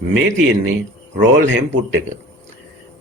මේ තියෙන්නේ roll හෙම් put එක.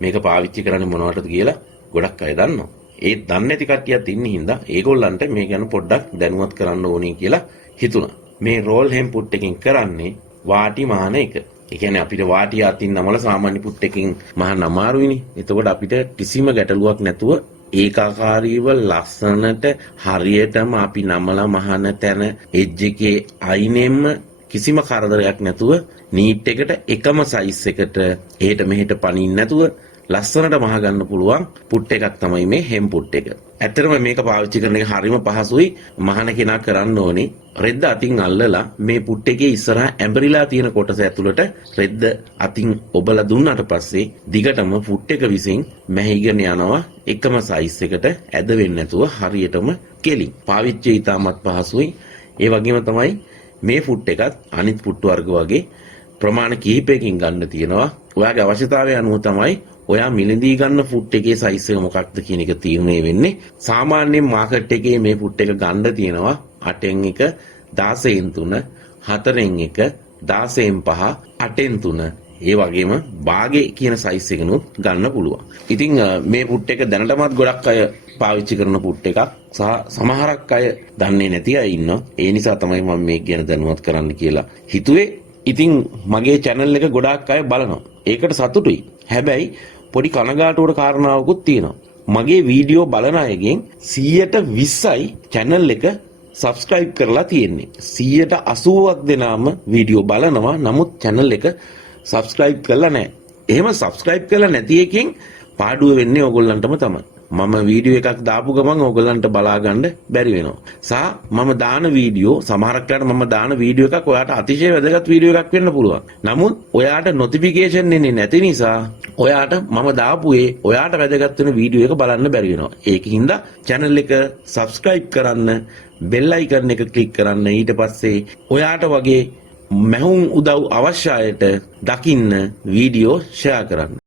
මේක පාවිච්චි කරන්නේ මොනවටද කියලා ගොඩක් අය දන්නවා. ඒ දන්නේ නැති කට්ටියක් ඉන්න හින්දා ඒගොල්ලන්ට මේ ගැන පොඩ්ඩක් දැනුවත් කරන්න ඕනේ කියලා හිතුණා. මේ රෝල් හෙම් පුට් එකෙන් කරන්නේ වාටි මහන එක. ඒ කියන්නේ අපිට වාටි අතින් නමල සාමාන්‍ය පුට් එකකින් මහන්න අමාරුයිනේ. එතකොට අපිට කිසිම ගැටලුවක් නැතුව ඒකාකාරීව ලස්සනට හරියටම අපි නමලා මහන තැන එජ් එකේ අයිනෙම්ම කිසිම කරදරයක් නැතුව නීට් එකට එකම සයිස් එකට එහෙට මෙහෙට පනින්න නැතුව ලස්සනට මහ ගන්න පුළුවන් පුට් එකක් තමයි මේ හෙම් පුට් එක. ඇත්තටම මේක පාවිච්චි කරන එක හරිම පහසුයි. මහන කෙනා කරන්න ඕනේ රෙද්ද අතින් අල්ලලා මේ පුට් එකේ ඉස්සරහා ඇඹරිලා තියෙන කොටස ඇතුළට රෙද්ද අතින් ඔබලා දුන්නාට පස්සේ දිගටම පුට් එක විසින් මැහිගෙන යනවා එකම සයිස් එකට ඇද වෙන්නේ නැතුව හරියටම කෙලින්. පාවිච්චි ඉතාමත් පහසුයි. ඒ වගේම තමයි මේ පුට් එකත් අනිත් පුට් වර්ග වගේ ප්‍රමාණ කිහිපයකින් ගන්න තියෙනවා. ඔයාගේ අවශ්‍යතාවය අනුව තමයි ඔයා මිලදී ගන්න පුට් එකේ සයිස් එක මොකක්ද කියන එක තීරණය වෙන්නේ. සාමාන්‍යයෙන් මාකට් එකේ මේ පුට් එක ගන්න තියෙනවා 8න් 1 16න් 3 4න් 1 16න් 5 8න් 3 ඒ වගේම බාගේ කියන සයිස් එකනොත් ගන්න පුළුවන්. ඉතින් මේ පුට් එක දැනටමත් ගොඩක් අය පාවිච්චි කරන පුට් එකක් සහ සමහරක් අය දන්නේ නැති අය ඉන්නවා. ඒ නිසා තමයි මම මේක ගැන දැනුවත් කරන්න කියලා හිතුවේ. ඉතින් මගේ channel එක ගොඩාක් අය බලනවා. ඒකට සතුටුයි. හැබැයි පොඩි කනගාටුවට කාරණාවකුත් තියෙනවා. මගේ වීඩියෝ බලන අයගෙන් 120යි channel එක subscribe කරලා තියෙන්නේ. 180ක් දෙනාම වීඩියෝ බලනවා. නමුත් channel එක subscribe කරලා නැහැ. එහෙම subscribe කරලා නැති එකෙන් පාඩුව වෙන්නේ ඕගොල්ලන්ටම තමයි. මම වීඩියෝ එකක් දාපු ගමන් ඕගොල්ලන්ට බලා ගන්න බැරි වෙනවා. සහ මම දාන වීඩියෝ සමහරක් වෙලාවට මම දාන වීඩියෝ එකක් ඔයාට අතිශය වැදගත් වීඩියෝ එකක් වෙන්න පුළුවන්. නමුත් ඔයාට notification එන්නේ නැති නිසා ඔයාට මම දාපු ඔයාට වැදගත් වෙන වීඩියෝ එක බලන්න බැරි වෙනවා. ඒකින්ද channel එක subscribe කරන්න, bell icon එක click කරන්න. ඊට පස්සේ ඔයාට වගේ මැහුම් උදව් අවශ්‍ය අයට දකින්න වීඩියෝ share කරන්න.